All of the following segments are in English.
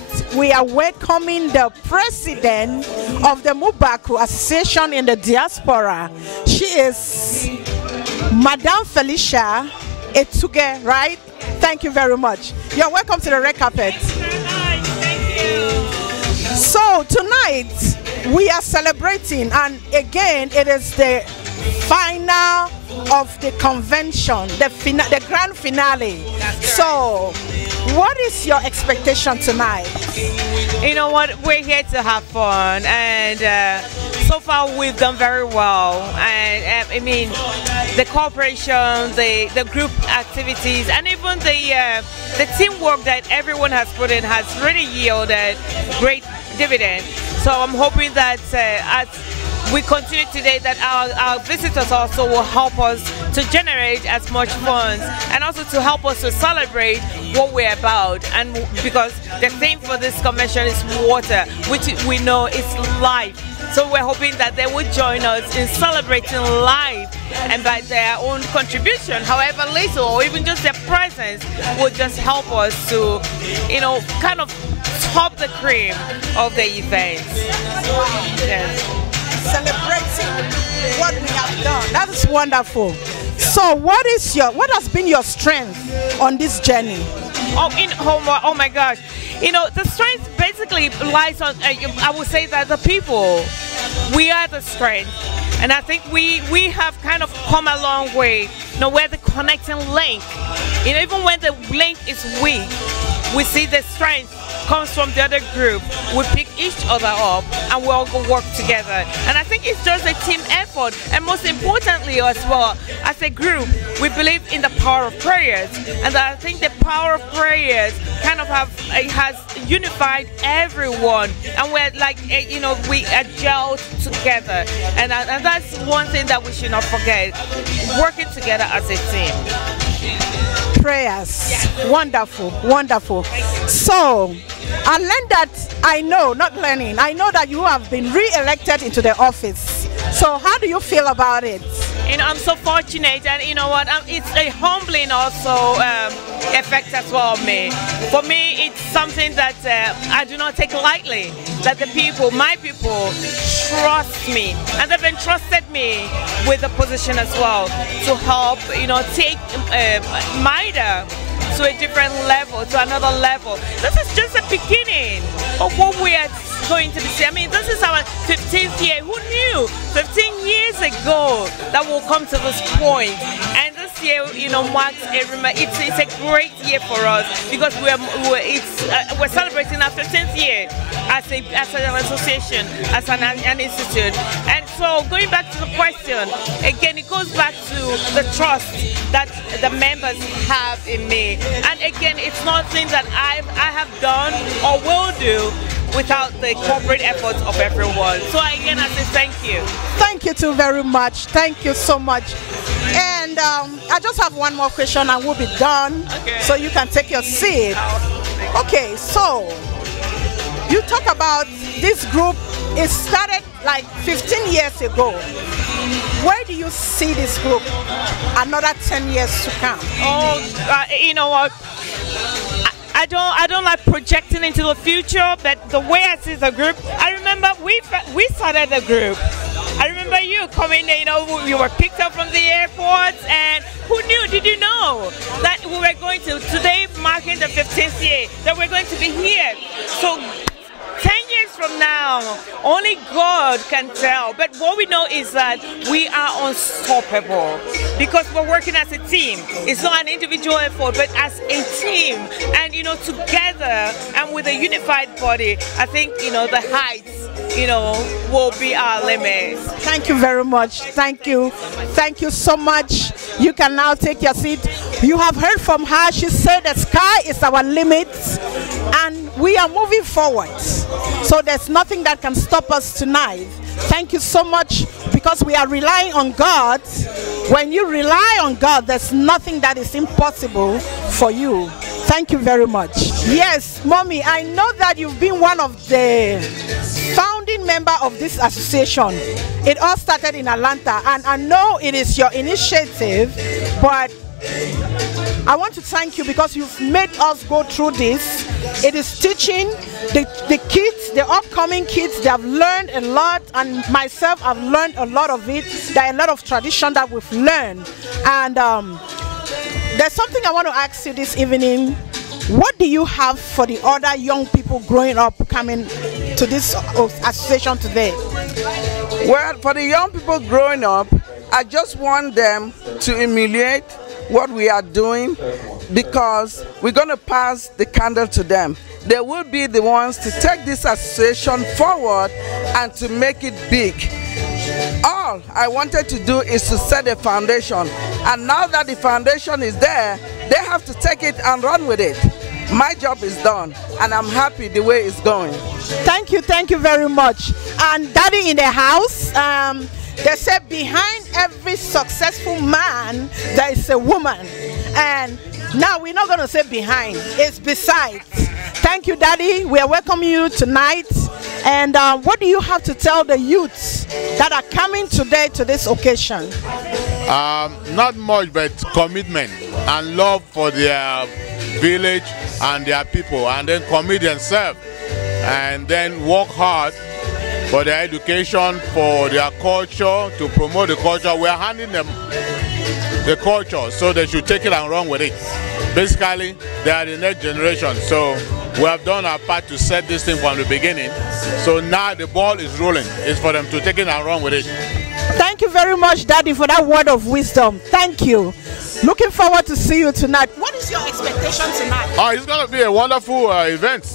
tonight we are welcoming the president of the Mubako Association in the diaspora. She is Madame Felicia Etuge, right? Thank you very much. You're welcome to the red carpet. Thank you. So tonight we are celebrating, and again it is the final of the convention, the grand finale. So what is your expectation tonight? You know what, we're here to have fun, and so far we've done very well. And I mean, the cooperation, the group activities, and even the teamwork that everyone has put in has really yielded great dividend. So I'm hoping that as we continue today, that our visitors also will help us to generate as much funds, and also to help us to celebrate what we're about. And because the theme for this convention is water, which we know is life. So we're hoping that they will join us in celebrating life, and by their own contribution, however little, or even just their presence, will just help us to, you know, kind of top the cream of the event. Yes. Celebrating what we have done. That is wonderful. So what has been your strength on this journey? Oh my gosh. You know, the strength basically lies on, I would say that the people, we are the strength. And I think we have kind of come a long way. You know, we're the connecting link. You know, even when the link is weak, we see the strength comes from the other group. We pick each other up and we all go work together. And I think it's just a team effort. And most importantly as well, as a group, we believe in the power of prayers. And I think the power of prayers kind of has unified everyone. And we're like, you know, we are gelled together. And that's one thing that we should not forget, working together as a team. Prayers. Yeah. Wonderful, wonderful. So I learned that, I know that you have been re-elected into the office. So how do you feel about it? You know, I'm so fortunate, and you know what, it's a humbling also effect as well on me. For me, it's something that I do not take lightly, that the people, my people, trust me, and they've entrusted me with the position as well to help, you know, take MIDA to a different level, to another level. This is just the beginning of what we are going to be seeing. I mean, this is our 15th year. Who knew 15 years ago that we'll come to this point? And this year, you know, marks it's a great year for us, because we're celebrating our 15th year as an association, as an institute. And so, going back to the question, again, it goes back to the trust that the members have in me. And again, it's not things that I have done or will do without the corporate efforts of everyone. So again, I say thank you. Thank you too very much. Thank you so much. And I just have one more question and we'll be done. Okay. So you can take your seat. Okay, so you talk about this group. It started like 15 years ago. Where do you see this group another 10 years to come? Oh, you know what? I don't like projecting into the future, but the way I see the group, I remember we started the group. I remember you coming, you know, you were picked up from the airport, and who knew, did you know that we were going to, today marking the 15th year, that we're going to be here. So 10 years from now, only God can tell. But what we know is that we are unstoppable because we're working as a team. It's not an individual effort, but as a team. And, you know, together and with a unified body, I think, you know, the heights, you know, will be our limits. Thank you very much. Thank you. Thank you so much. You can now take your seat. You have heard from her. She said the sky is our limit and we are moving forward. So there's nothing that can stop us tonight. Thank you so much, because we are relying on God. When you rely on God, there's nothing that is impossible for you. Thank you very much. Yes, Mommy, I know that you've been one of the founding members of this association. It all started in Atlanta, and I know it is your initiative, but I want to thank you because you've made us go through this. It is teaching the kids, the upcoming kids. They have learned a lot, and myself, I've learned a lot of it. There are a lot of tradition that we've learned. And there's something I want to ask you this evening. What do you have for the other young people growing up coming to this association today? Well, for the young people growing up, I just want them to emulate what we are doing, because we're going to pass the candle to them. They will be the ones to take this association forward and to make it big. All I wanted to do is to set a foundation, and now that the foundation is there, they have to take it and run with it. My job is done, and I'm happy the way it's going. Thank you very much. And Daddy in the house, they say behind every successful man, there is a woman. And now we're not going to say behind, it's besides. Thank you, Daddy. We are welcoming you tonight. And what do you have to tell the youths that are coming today to this occasion? Not much, but commitment and love for their village and their people, and then commit themselves, and then work hard for their education, for their culture, to promote the culture. We are handing them the culture, so they should take it and run with it. Basically, they are the next generation, so we have done our part to set this thing from the beginning. So now the ball is rolling. It's for them to take it and run with it. Thank you very much, Daddy, for that word of wisdom. Thank you. Looking forward to see you tonight. What is your expectation tonight? It's going to be a wonderful event.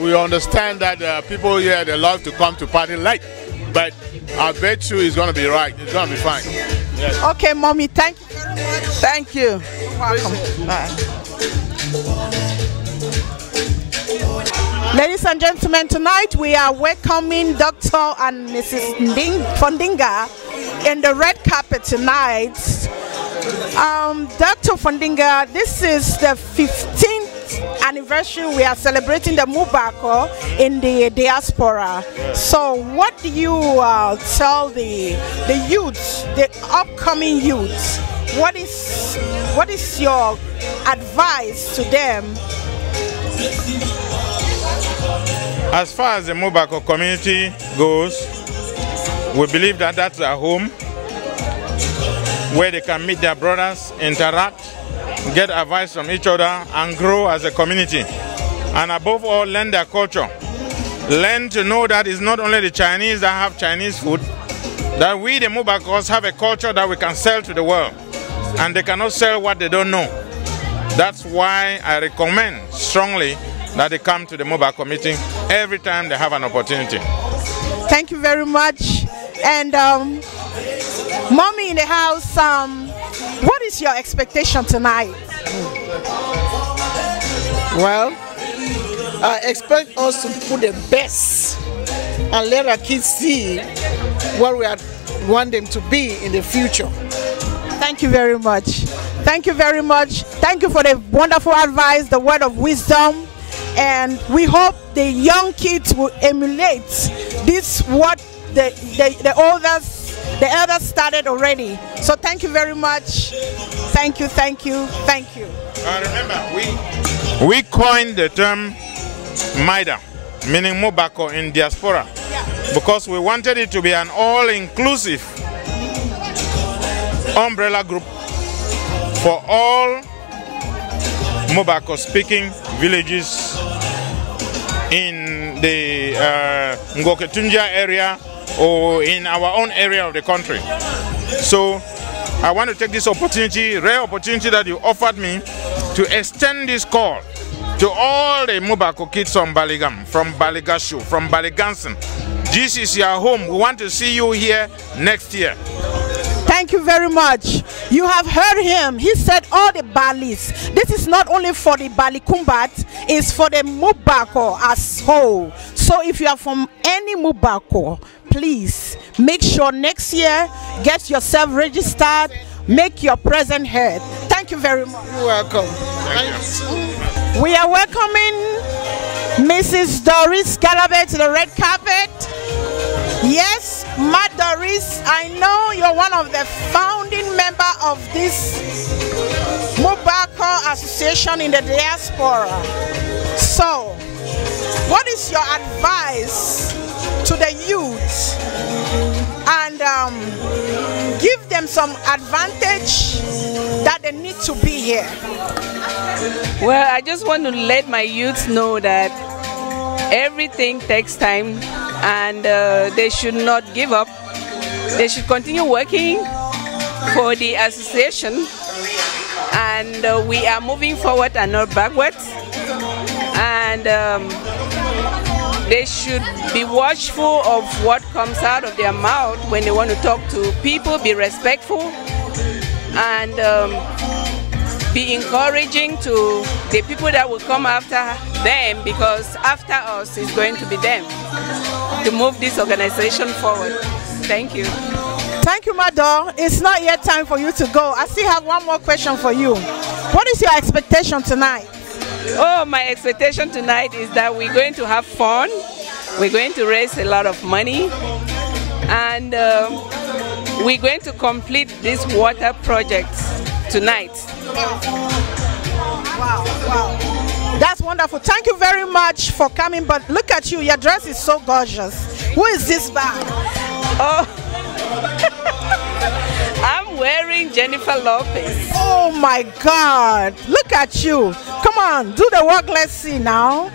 We understand that people here, they love to come to party late, but I bet you it's going to be right. It's going to be fine. Yes. Okay, Mommy, thank you very much. Thank you. You're welcome. Bye. Ladies and gentlemen, tonight we are welcoming Dr. and Mrs. Fondinga in the red carpet tonight. Dr. Fondinga, this is the 15th anniversary we are celebrating the Mubako in the diaspora. So what do you tell the youths, the upcoming youths? What is your advice to them? As far as the Mubako community goes, we believe that that's a home where they can meet their brothers, interact, get advice from each other, and grow as a community. And above all, learn their culture. Learn to know that it's not only the Chinese that have Chinese food, that we, the Mubakos, have a culture that we can sell to the world. And they cannot sell what they don't know. That's why I recommend strongly that they come to the Mubako meeting every time they have an opportunity. Thank you very much. And Mommy in the house, what is your expectation tonight? Well, I expect us to put the best and let our kids see what we want them to be in the future. Thank you very much. Thank you very much. Thank you for the wonderful advice, the word of wisdom. And we hope the young kids will emulate this, what the elders started already. So thank you very much. Thank you, thank you, thank you. Remember, we coined the term MIDA, meaning Mubako in diaspora, because we wanted it to be an all-inclusive umbrella group for all Mubako-speaking villages in the Ngoketunja area or in our own area of the country. So I want to take this opportunity, rare opportunity that you offered me, to extend this call to all the Mubako kids from Baligam, from Baligashu, from Baligansen. This is your home. We want to see you here next year. Thank you very much. You have heard him. He said all the Balis. This is not only for the Balikumbat, it's for the Mubako as whole. So if you are from any Mubako, please make sure next year, get yourself registered, make your presence heard. Thank you very much. You're welcome. Thank you. We are welcoming Mrs. Doris Gallabet to the red carpet. Yes, Ma Doris, I know you're one of the founding members of this Mubako Association in the diaspora. So, what is your advice to the youth? And give them some advantage that they need to be here. Well, I just want to let my youth know that everything takes time, and they should not give up. They should continue working for the association, and we are moving forward and not backwards. And they should be watchful of what comes out of their mouth when they want to talk to people, be respectful, and be encouraging to the people that will come after them, because after us is going to be them, to move this organization forward. Thank you. Thank you, Madam. It's not yet time for you to go. I still have one more question for you. What is your expectation tonight? Oh, my expectation tonight is that we're going to have fun. We're going to raise a lot of money, and we're going to complete this water project tonight. Wow, wow. That's wonderful. Thank you very much for coming. But look at you, your dress is so gorgeous. Who is this bag? Oh, I'm wearing Jennifer Lopez. Oh my God. Look at you. Come on, do the work. Let's see now.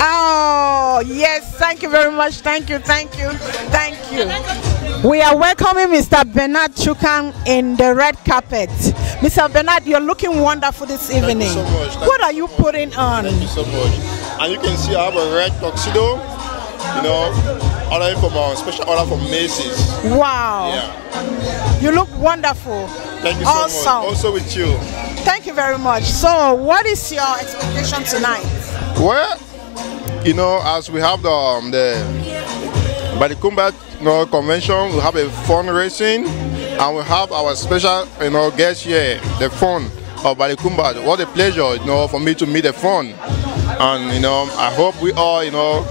Oh, yes. Thank you very much. Thank you. Thank you. Thank you. We are welcoming Mr. Bernard Chukan in the red carpet. Mr. Bernard, you're looking wonderful this evening. Thank you so much. What are you putting on? Thank you so much. And you can see I have a red tuxedo, you know, order from a special order from Macy's. Wow. Yeah. You look wonderful. Thank you so much. Also with you. Thank you very much. So, what is your expectation tonight? Well, you know, as we have the Balikumba, you know, convention, we have a fundraising, and we have our special, you know, guest here, the fund of Balikumba. What a pleasure, you know, for me to meet the fund, and you know, I hope we all, you know,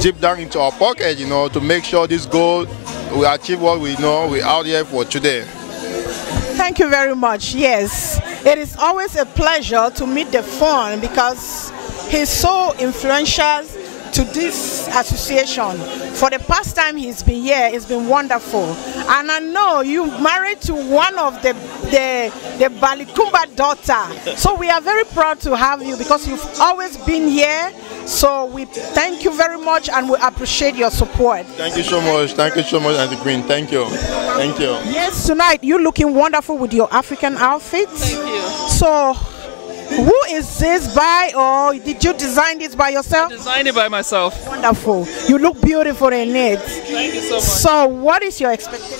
dip down into our pocket, you know, to make sure this goal we achieve what we know we're out here for today. Thank you very much. Yes, it is always a pleasure to meet the fund because he's so influential to this association. For the past time he's been here, it's been wonderful. And I know you married to one of the Balikumba daughter. So we are very proud to have you because you've always been here. So we thank you very much and we appreciate your support. Thank you so much. Thank you so much, Auntie Queen. Thank you. Thank you. Yes, tonight you're looking wonderful with your African outfit. Thank you. So who is this by, or did you design this by yourself? I designed it by myself. Wonderful. You look beautiful in it. Thank you so much. So what is your expectation?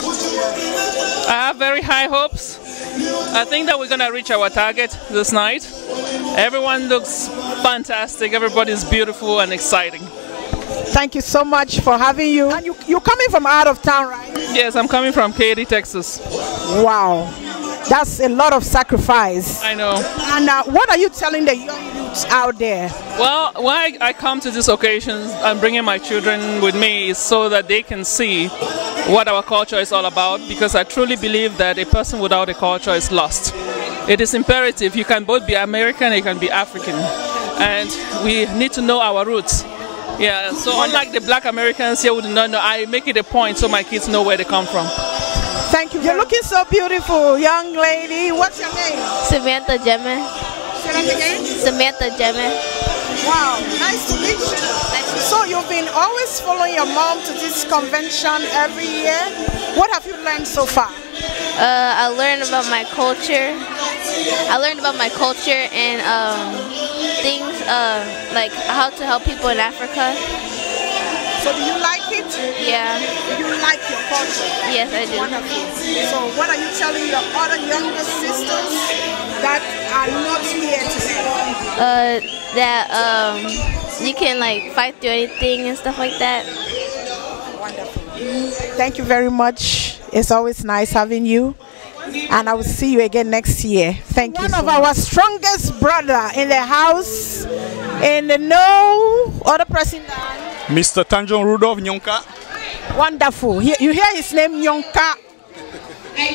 I have very high hopes. I think that we're going to reach our target this night. Everyone looks fantastic. Everybody's beautiful and exciting. Thank you so much for having you. And you're coming from out of town, right? Yes, I'm coming from Katy, Texas. Wow. That's a lot of sacrifice. I know. And what are you telling the young youths out there? Well, why I come to these occasions and bringing my children with me is so that they can see what our culture is all about, because I truly believe that a person without a culture is lost. It is imperative. You can both be American, you can be African. And we need to know our roots. Yeah, so unlike the black Americans here who do not know, I make it a point so my kids know where they come from. Thank you. You're looking so beautiful, young lady. What's your name? Samantha Jemme. Say that again? Samantha Jemme. Wow, nice to meet you. So you've been always following your mom to this convention every year. What have you learned so far? I learned about my culture. I learned about my culture and things like how to help people in Africa. So do you like it? Yeah. You like your culture? Yes, I do. Wonderful. So what are you telling your other younger sisters that are not here today? That you can like fight through anything and stuff like that. Wonderful. Thank you very much. It's always nice having you. And I will see you again next year. Thank you. One of our strongest brother in the house, in the no other person down. Mr. Tanjon Rudolph Nyonka. Wonderful. You hear his name, Nyonka.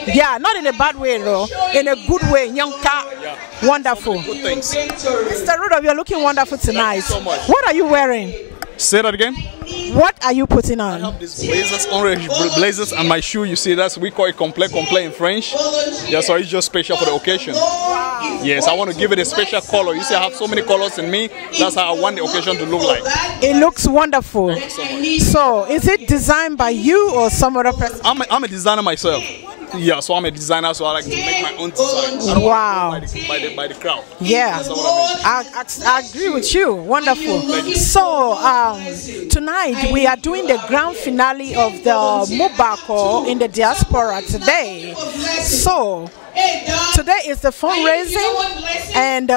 Yeah, not in a bad way, though. In a good way. Nyonka. Yeah. Wonderful. Good things. Mr. Rudolph, you're looking wonderful tonight. Thank you so much. What are you wearing? Say that again. What are you putting on? I have these blazers, orange blazers, and my shoe. You see, that's we call it complet in French. Yeah, so it's just special for the occasion. Yes, I want to give it a special color. You see, I have so many colors in me. That's how I want the occasion to look like. It looks wonderful. Thank you so much. So, is it designed by you or some other person? I'm a designer myself. Yeah, so I'm a designer, so I like to make my own design. I don't Wow. want to buy by the crowd. Yeah, That's what I mean. I agree with you. Wonderful. So tonight we are doing the grand finale of the Mubako in the diaspora today. So today is the fundraising, and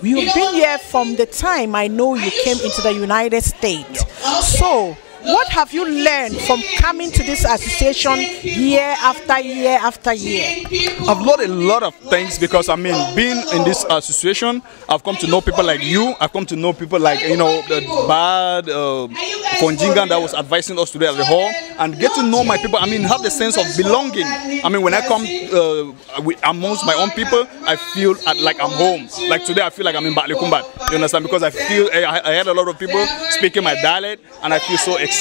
you've been here from the time I know you came into the United States. So what have you learned from coming to this association year after year after year? I've learned a lot of things because, I mean, being in this association, I've come to know people like you. I've come to know people like, you know, the Bad Fonjingan that was advising us today at the hall, and get to know my people. I mean, have the sense of belonging. I mean, when I come amongst my own people, I feel like I'm home. Like today, I feel like I'm in Batlikumbat. You understand? Because I feel I had a lot of people speaking my dialect, and I feel so excited.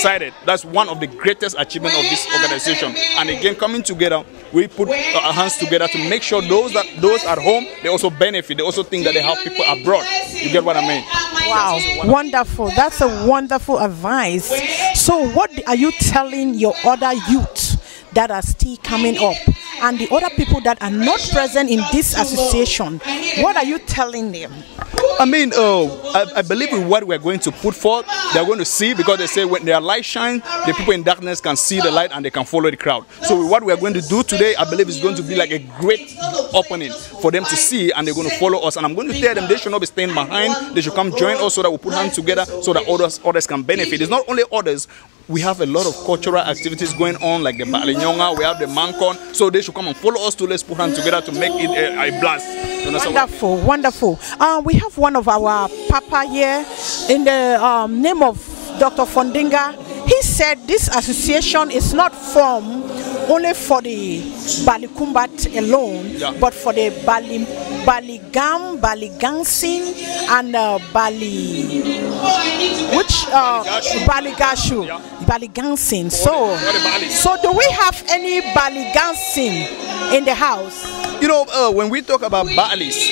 That's one of the greatest achievements of this organization. And again, coming together, we put our hands together to make sure those at home, they also benefit. They also think that they have people abroad. You get what I mean? Wow, wonderful. That's a wonderful advice. So what are you telling your other youth that are still coming up and the other people that are not present in this association? What are you telling them? I mean, I believe in what we're going to put forth. They're going to see, because they say when their light shines, the people in darkness can see the light and they can follow the crowd. So what we're going to do today, I believe, is going to be like a great opening for them to see, and they're going to follow us. And I'm going to tell them they should not be staying behind. They should come join us so that we put hands together so that others can benefit. It's not only others. We have a lot of cultural activities going on, like the Balinyonga, we have the Mancon, so they should come and follow us to let's put hands together to make it a blast. Wonderful, wonderful. We have one of our Papa here in the name of Dr. Fondinga. He said this association is not formed only for the Balikumbat alone, but for the Baligam, Baligansin, and Baligashu. Baligansin. So do we have any Baligansin in the house? You know, when we talk about Baalis,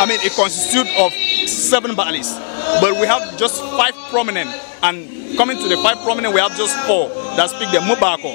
I mean, it consists of 7 Baalis, but we have just 5 prominent, and coming to the 5 prominent, we have just 4 that speak the Mubako.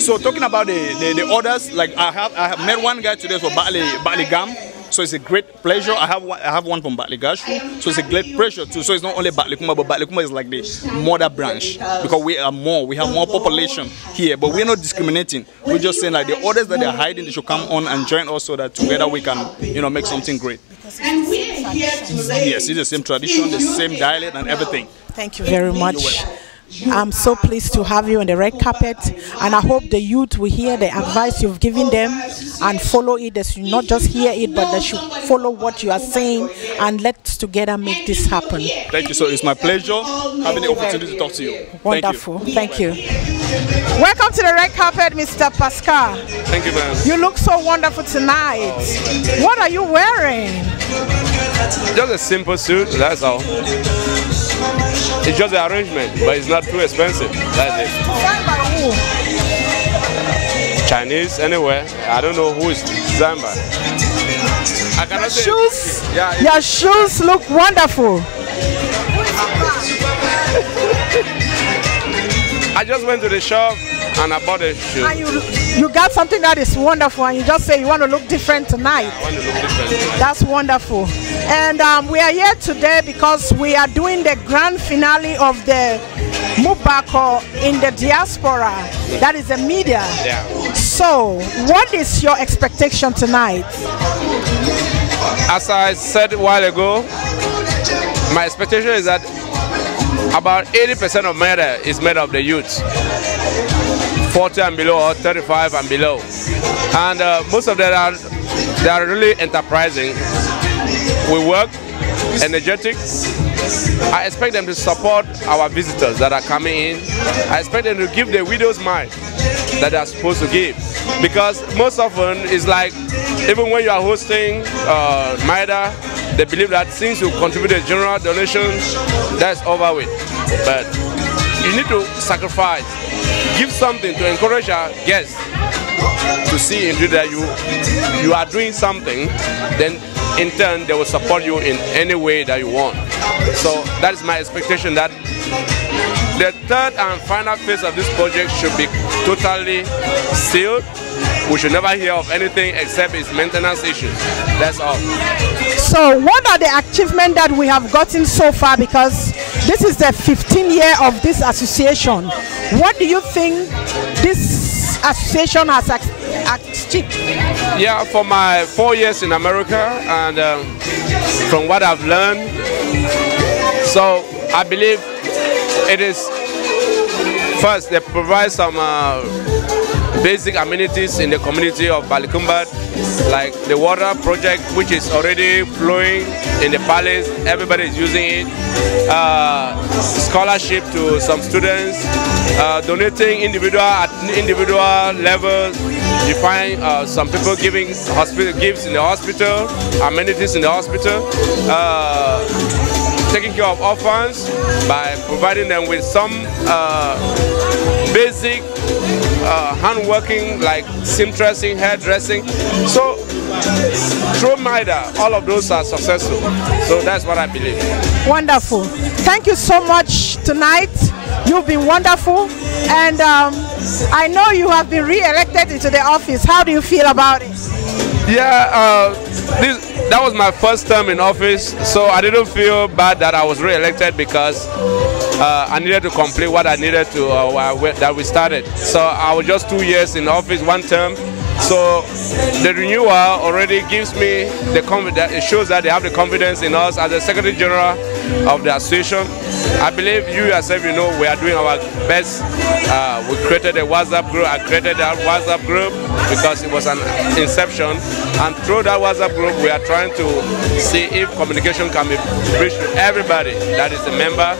So talking about the others, like I have met one guy today for Baligam. So it's a great pleasure. I have one from Batligashu, so it's a great pleasure too. So it's not only Batlikuma, but Batlikuma is like the mother branch, because we have more population here, but we're not discriminating. We're just saying like the others that they're hiding, they should come on and join us so that together we can, you know, make something great. Yes, it's the same tradition, the same dialect and everything. Thank you very much. I'm so pleased to have you on the red carpet, and I hope the youth will hear the advice you've given them and follow it. They should not just hear it, but they should follow what you are saying, and let's together make this happen. Thank you. So it's my pleasure having the opportunity to talk to you. Wonderful. Thank you. Welcome to the red carpet, Mr. Pascal. Thank you, ma'am. You look so wonderful tonight. What are you wearing? Just a simple suit, that's all. It's just the arrangement, but it's not too expensive. That's it. Designed by who? Chinese, anywhere. I don't know who is designed by. I cannot say. Shoes? Yeah, your shoes look wonderful. I just went to the shop and I bought a shoe. And you got something that is wonderful, and you just say you want to look different tonight. I want to look different tonight. That's wonderful. And we are here today because we are doing the grand finale of the Mubako in the diaspora. That is the media. Yeah. So, what is your expectation tonight? As I said a while ago, my expectation is that about 80% of media is made of the youth. 40 and below, or 35 and below. And most of them are really enterprising. We work, energetic. I expect them to support our visitors that are coming in. I expect them to give the widow's mind that they are supposed to give. Because most often it's like, even when you are hosting MIDA, they believe that since you contribute a general donation, that's over with. But you need to sacrifice, give something to encourage our guests to see into that you are doing something, then in turn they will support you in any way that you want. So that is my expectation, that the third and final phase of this project should be totally sealed. We should never hear of anything except its maintenance issues. That's all. So what are the achievements that we have gotten so far? Because this is the 15th year of this association. What do you think this association has achieved? Yeah, for my 4 years in America, and from what I've learned, so I believe it is, first, they provide some basic amenities in the community of Balikumbat, like the water project, which is already flowing in the palace. Everybody is using it. Scholarship to some students, donating at individual levels. You find some people giving hospital gifts in the hospital, amenities in the hospital. Taking care of orphans by providing them with some basic handworking, like seamstressing, hairdressing. So through MIDA, all of those are successful. So that's what I believe. Wonderful. Thank you so much tonight. You've been wonderful. And I know you have been re-elected into the office. How do you feel about it? Yeah, that was my first term in office, so I didn't feel bad that I was re-elected, because I needed to complete what I needed to that we started. So I was just 2 years in office, 1 term. So the renewal already gives me the confidence. It shows that they have the confidence in us as the Secretary General of the association. I believe you yourself, you know, we are doing our best. We created a WhatsApp group. I created that WhatsApp group because it was an inception. And through that WhatsApp group, we are trying to see if communication can be reached to everybody that is a member.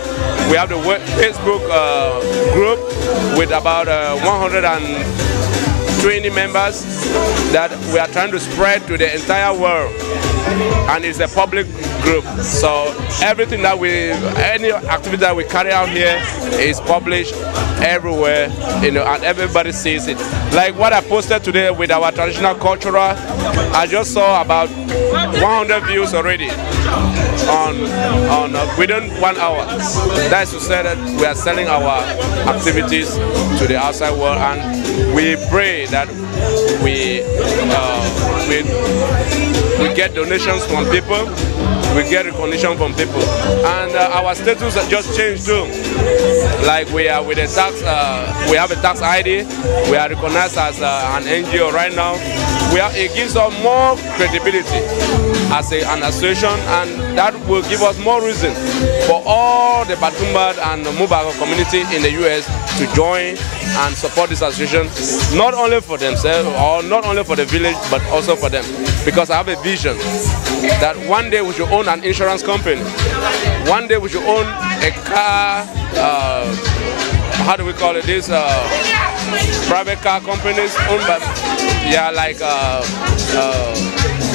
We have the Facebook group with about 120 members that we are trying to spread to the entire world. And it's a public group, so everything that any activity that we carry out here is published everywhere, you know, and everybody sees it. Like what I posted today with our traditional cultural, I just saw about 100 views already on within 1 hour. That's to say that we are selling our activities to the outside world, and we pray that we get donations from people, we get recognition from people, and our status has just changed too. Like we are with a tax, we have a tax ID, we are recognized as an NGO right now. It gives us more credibility as an association, and that will give us more reason for all the Batumbat and the Mubako community in the US to join and support this association, not only for themselves or not only for the village, but also for them. Because I have a vision that one day we should own an insurance company. One day we should own a car, how do we call it, these private car companies owned by, yeah, like,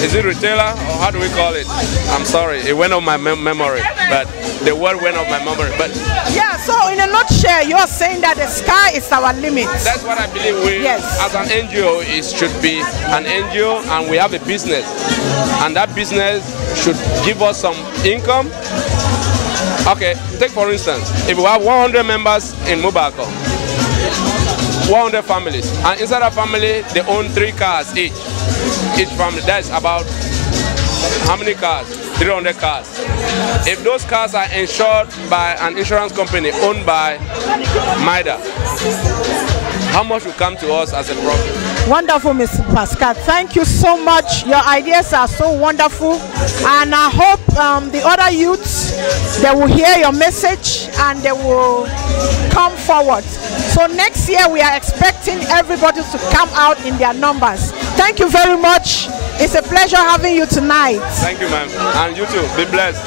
is it retailer or how do we call it? I'm sorry, it went off my memory, but the word went off my memory. But yeah, so in a nutshell, you are saying that the sky is our limit. That's what I believe. As an NGO, it should be an NGO, and we have a business, and that business should give us some income. Okay, take for instance, if we have 100 members in Mubako, 100 families, and inside a family they own 3 cars each. Each family, that's about how many cars? 300 cars. If those cars are insured by an insurance company owned by MIDA, how much will come to us as a profit? Wonderful, Mr. Pascal. Thank you so much. Your ideas are so wonderful, and I hope the other youths, they will hear your message and they will come forward. So next year we are expecting everybody to come out in their numbers. Thank you very much. It's a pleasure having you tonight. Thank you, ma'am. And you too. Be blessed.